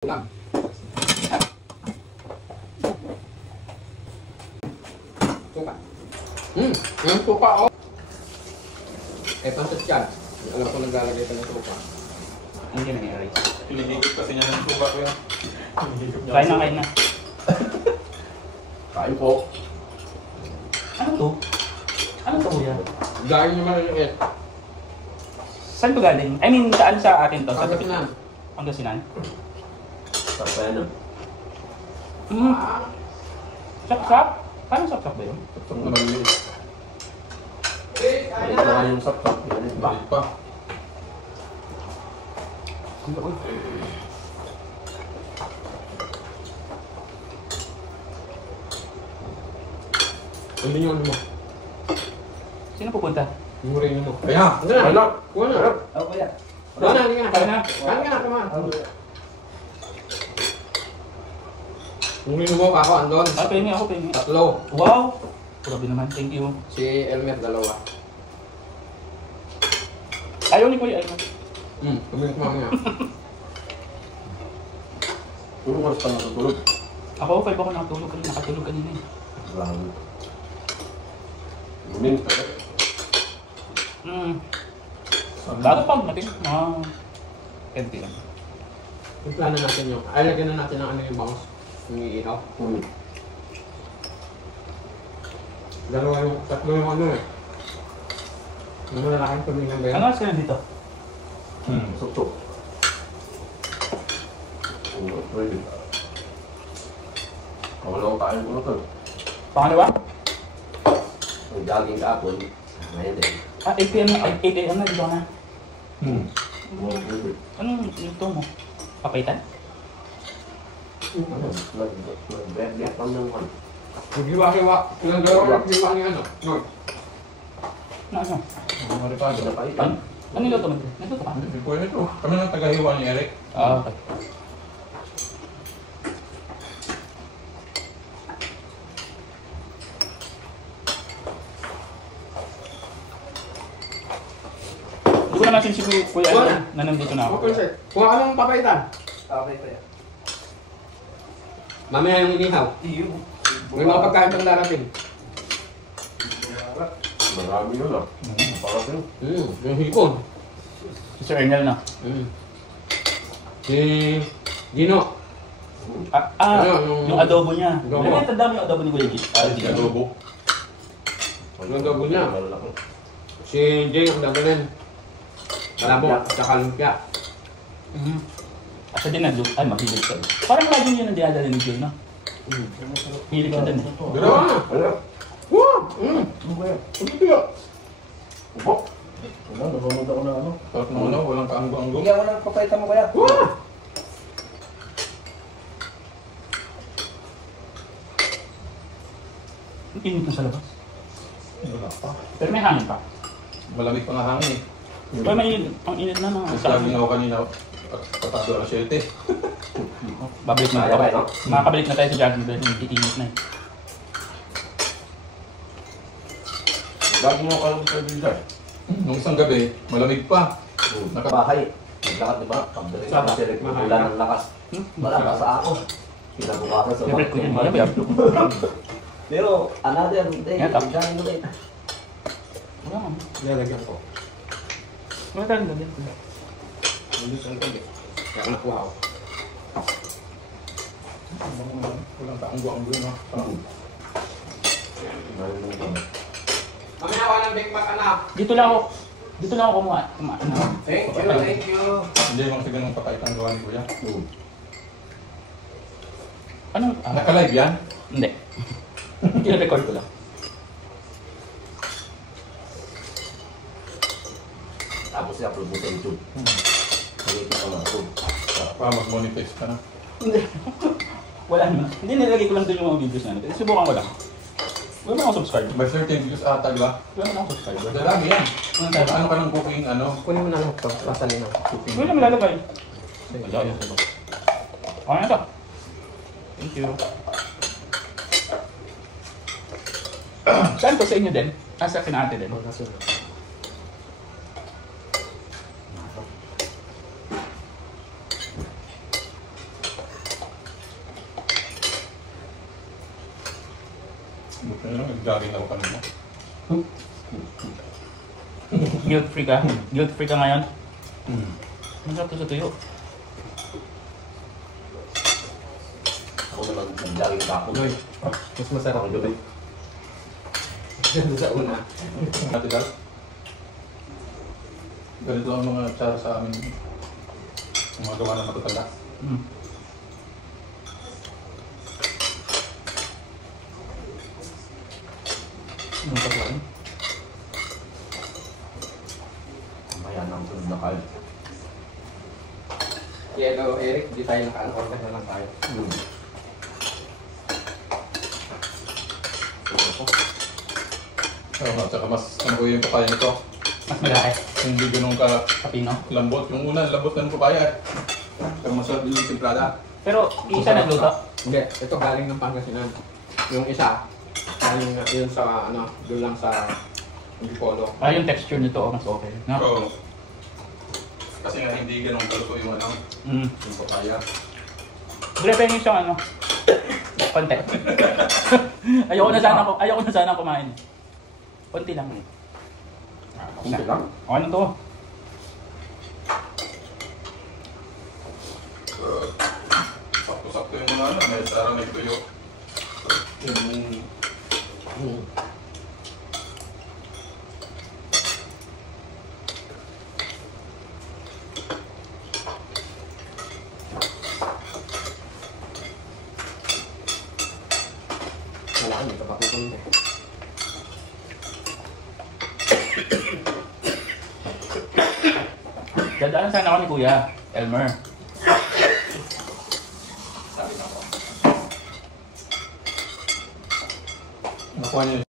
Lang. Suka. Yung suka, oh. Eh, pansat yan. Alam ko naglalagay ka ng suka. Hindi nangyari. Pinigigit kasi niya ng suka ko yan. Kain na, kain na. Kain po. Ano to? Ano to, kuya? Gawin nyo maliliit. Saan to galing? I mean, saan sa atin to? Sa Pagkasinan. Pangasinan? Tapos Sap-sap? Paano sap-sap ba yun? Ito na maliliit. Kain Ito na. na yung saptap. Maliit pa. Hindi nyo ano mo. Sino pupunta? Yung rin mo. Kaya! Ano na? Wala! Kuha na. Oh, kuya. Kuha na, hindi ka na. Kain na. Kain ka na, kumain. Yung rin mo, kako, andon. Ah, pengi ako, pengi. Tatlo. Wow! Grabe naman, thank you. Si Elmer, dalawa. Ayaw ni kuya, ayaw. Kumain ko mamaya. Tulog ka sa natutulog. Ako, 5 ako nakatulog kanina. Nakatulog kanina eh. Grabe. Lumin. Bago pag natin, mga 20 lang. Yung plano natin yung, ay lagyan na natin ng ano yung bangus. Yung iinaw. Dalawa yung, tatlo yung ano eh. Yung malalaking tumingin ba yun? Ano oras ka na dito? Suksok. Pwede. Wala ko kain ko na to. Pangalawa? Ang jogging kahapon, ngayon din. Ah, 8 PM na, 8 AM na dito ka na. Pwede. Anong luto mo? Papaitan? Nag-break lang naman. Maghiwa-hiwa. Ilang dalawa yung hiwa ni ano? No. Na ano? Mga ripado. Ano? Ano yung luto mo? Nagluto ka? Hindi po ito. Kami lang tagahiwa ni Eric. Ah, okay. Gusto na natin si Kuya Wala. Alvin na nandito na ako. Okay, sir. Kung anong papaitan? Okay pa yan. Mamaya yung inihaw. May mga pagkain pang darating. Marami yun ah. Parang yun. Yung hipon. Si Sir Ernel na. Si Gino. Ano, Yung adobo niya. Adobo. Ano yung tandaan mo yung adobo ni Kuya G? Si adobo. Yung adobo niya. Si Jay ang dadalhin. Malabo, saka lumpia. Asa din nagluto. Ay, mahilig ka. Parang lagi niyo nang dinadala ni Jay, no? Hilig siya din. Dalawa na. Wow! Ano kaya? Upo. Ano, nanonood ako na ano. Tapos nung ano, walang kaanggo-anggo. Bigyan mo ng papayta mo kaya. Wow! Ang init na sa labas. Wala pa. Pero may hangin pa. Malamig pa nga hangin eh. Pero may ang init na ng Mas laging ako kanina. Patado alas 7. Babalik na tayo. Makakabalik na tayo sa jogging dahil iinit na eh. Lagi mo kayo sa bigay. Nung isang gabi, malamig pa. Bahay. Naglakad diba? Pagdating sa select mo, wala ng lakas. Wala pa sa ako. Kinabukasan sa Favorite ko yun. mga- Yab-yab. Pero another day, Yeah, tap. jogging ulit. Wala nga. Lalagyan ko. Wala tayong lagyan ko. Hindi sa gabi. Kaya ako nakuha ko. Walang kaanggo-anggo yun ah. Mamaya wala ng big pack anak. Dito lang ako kumuha. Thank you. Hindi yung sa ganung pakaitan gawa ni Kuya. Anong? Naka-live yan? Hindi. Kina-record ko lang. Tapos i-upload mo sa YouTube. Pagkita ko na upload. Para mag-monetize ka na. Wala naman. Hindi, nilagay ko lang doon yung mga videos na. Subukan ko lang. Wala naman akong subscriber. By certain views ata, di ba? Wala naman akong subscriber. Madami yan. Ano tayo? Ano ka ng cooking, ano? Kunin mo na lang ito. Pasalin na. Cooking. Wala naman lalagay. Wala yun. Okay na ito. Thank you. Saan to sa inyo din? Sa kinate din? Magkasunod. Buti na lang, nag-jogging ako kanina. Guilt free ka? Guilt free ka ngayon? Hmm. Masarap to sa tuyo. Ako naman, nag-jogging pa ako. Noy, mas masarap Ako gabi. doon sa una. Ate Dal, ganito ang mga tsara sa amin. Ang mga gawa ng matatanda. Mm. Ano pa ba? Mamaya na ang sunod na kayo. Hello, Eric, di tayo naka-order na lang tayo. Oo, at saka mas ano ko yung papaya nito. Mas malaki. Hindi ganun ka Kapino. lambot. Yung una, lambot na ng papaya eh. Pero masarap din yung timplada. Pero isa nagluto. Hindi, ito galing ng Pangasinan. Yung isa, galing na yun sa, ano, doon lang sa Antipolo. Ah, yung texture nito oh, mas okay. No? Oo. Kasi nga hindi ganun kaluto yung ano, Mm. yung papaya. Grabe yung siyang ano. Konti. ayoko na sana kumain. Konti lang. Kunti lang. Okay na to. Sakto-sakto yung mga ano, may sarang may tuyo. Yung Wala kami, kapakutong eh. Dadaan sana ako ni Kuya Elmer. nakuha niya